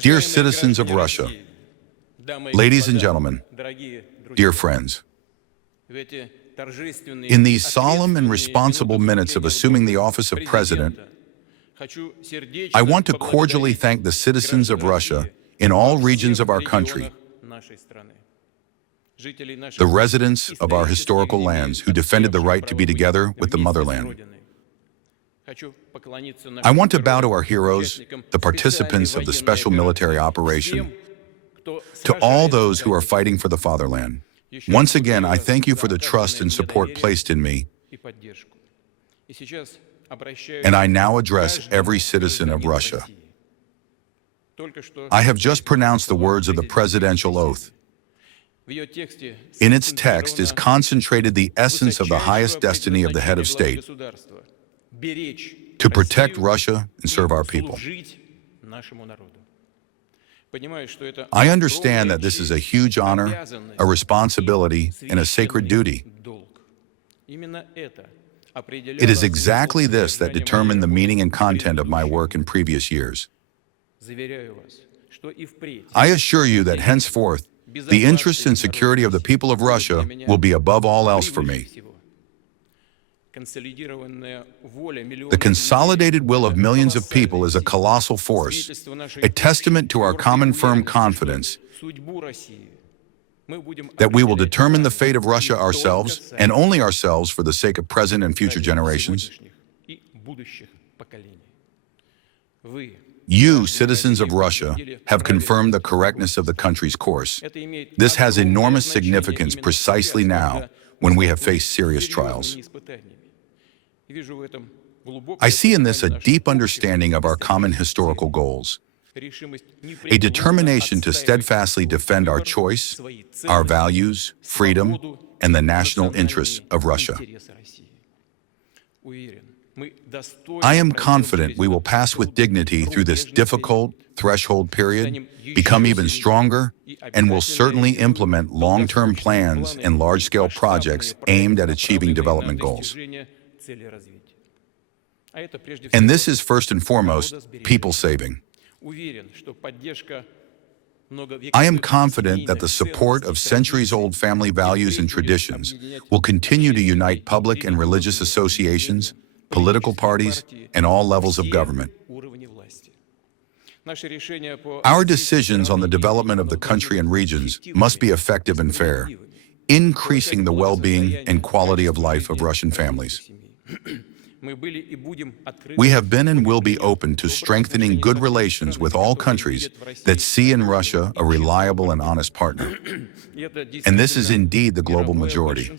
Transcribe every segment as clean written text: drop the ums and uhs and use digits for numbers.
Dear citizens of Russia, ladies and gentlemen, dear friends, in these solemn and responsible minutes of assuming the office of President, I want to cordially thank the citizens of Russia in all regions of our country, the residents of our historical lands who defended the right to be together with the motherland. I want to bow to our heroes, the participants of the special military operation, to all those who are fighting for the fatherland. Once again, I thank you for the trust and support placed in me, and I now address every citizen of Russia. I have just pronounced the words of the presidential oath. In its text is concentrated the essence of the highest destiny of the head of state: to protect Russia and serve our people. I understand that this is a huge honor, a responsibility, and a sacred duty. It is exactly this that determined the meaning and content of my work in previous years. I assure you that henceforth, the interests and security of the people of Russia will be above all else for me. The consolidated will of millions of people is a colossal force, a testament to our common firm confidence that we will determine the fate of Russia ourselves, and only ourselves, for the sake of present and future generations. You, citizens of Russia, have confirmed the correctness of the country's course. This has enormous significance precisely now, when we have faced serious trials. I see in this a deep understanding of our common historical goals, a determination to steadfastly defend our choice, our values, freedom, and the national interests of Russia. I am confident we will pass with dignity through this difficult threshold period, become even stronger, and will certainly implement long-term plans and large-scale projects aimed at achieving development goals. And this is first and foremost people-saving. I am confident that the support of centuries-old family values and traditions will continue to unite public and religious associations, political parties, and all levels of government. Our decisions on the development of the country and regions must be effective and fair, increasing the well-being and quality of life of Russian families. We have been and will be open to strengthening good relations with all countries that see in Russia a reliable and honest partner. And this is indeed the global majority.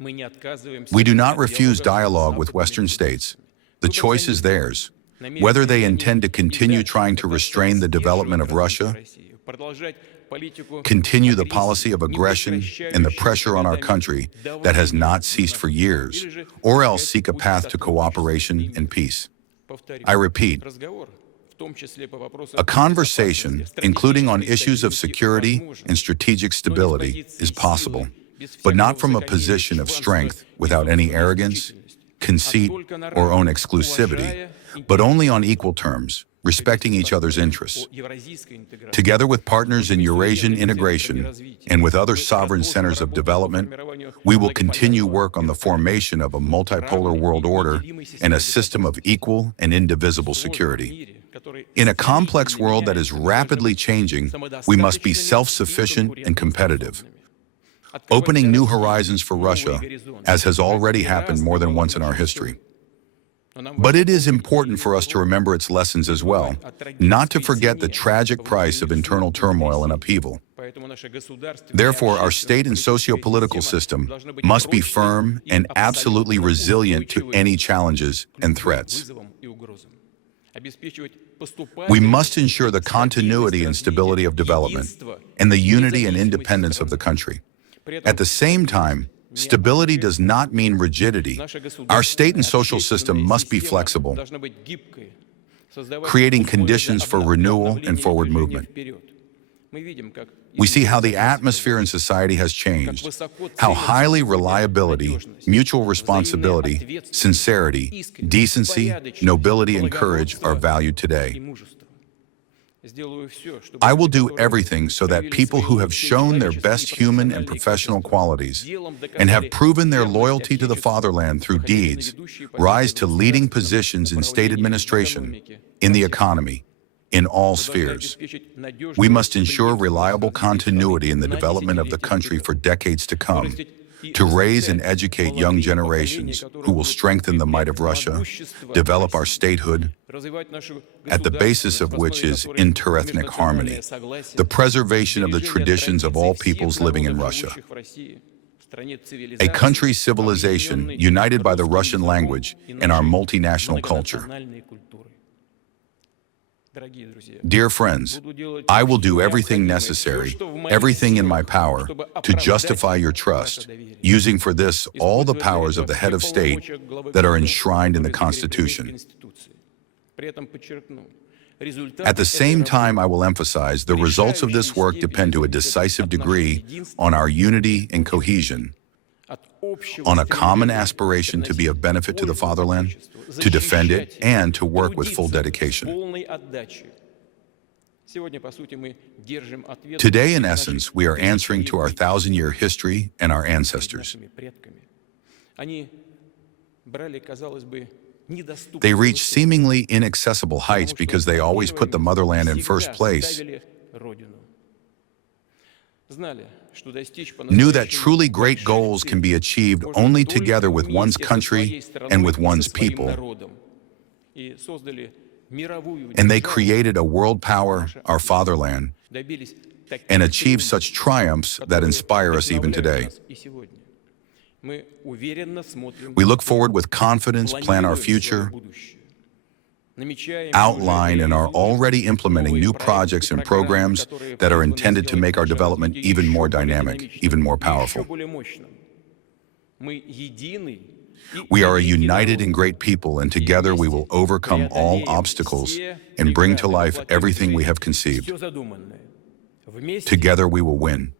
We do not refuse dialogue with Western states. The choice is theirs, whether they intend to continue trying to restrain the development of Russia, continue the policy of aggression and the pressure on our country that has not ceased for years, or else seek a path to cooperation and peace. I repeat, a conversation, including on issues of security and strategic stability, is possible, but not from a position of strength without any arrogance, conceit, or own exclusivity, but only on equal terms, respecting each other's interests. Together with partners in Eurasian integration and with other sovereign centers of development, we will continue work on the formation of a multipolar world order and a system of equal and indivisible security. In a complex world that is rapidly changing, we must be self-sufficient and competitive, opening new horizons for Russia, as has already happened more than once in our history. But it is important for us to remember its lessons as well, not to forget the tragic price of internal turmoil and upheaval. Therefore, our state and socio-political system must be firm and absolutely resilient to any challenges and threats. We must ensure the continuity and stability of development and the unity and independence of the country. At the same time, stability does not mean rigidity. Our state and social system must be flexible, creating conditions for renewal and forward movement. We see how the atmosphere in society has changed, how highly reliability, mutual responsibility, sincerity, decency, nobility, and courage are valued today. I will do everything so that people who have shown their best human and professional qualities and have proven their loyalty to the fatherland through deeds rise to leading positions in state administration, in the economy, in all spheres. We must ensure reliable continuity in the development of the country for decades to come, to raise and educate young generations who will strengthen the might of Russia, develop our statehood, at the basis of which is interethnic harmony, the preservation of the traditions of all peoples living in Russia. A country's civilization united by the Russian language and our multinational culture. Dear friends, I will do everything necessary, everything in my power, to justify your trust, using for this all the powers of the head of state that are enshrined in the Constitution. At the same time, I will emphasize the results of this work depend to a decisive degree on our unity and cohesion, on a common aspiration to be of benefit to the fatherland, to defend it, and to work with full dedication. Today, in essence, we are answering to our 1,000-year history and our ancestors. They reached seemingly inaccessible heights because they always put the motherland in first place, knew that truly great goals can be achieved only together with one's country and with one's people. And they created a world power, our fatherland, and achieved such triumphs that inspire us even today. We look forward with confidence, plan our future, outline and are already implementing new projects and programs that are intended to make our development even more dynamic, even more powerful. We are a united and great people, and together we will overcome all obstacles and bring to life everything we have conceived. Together we will win.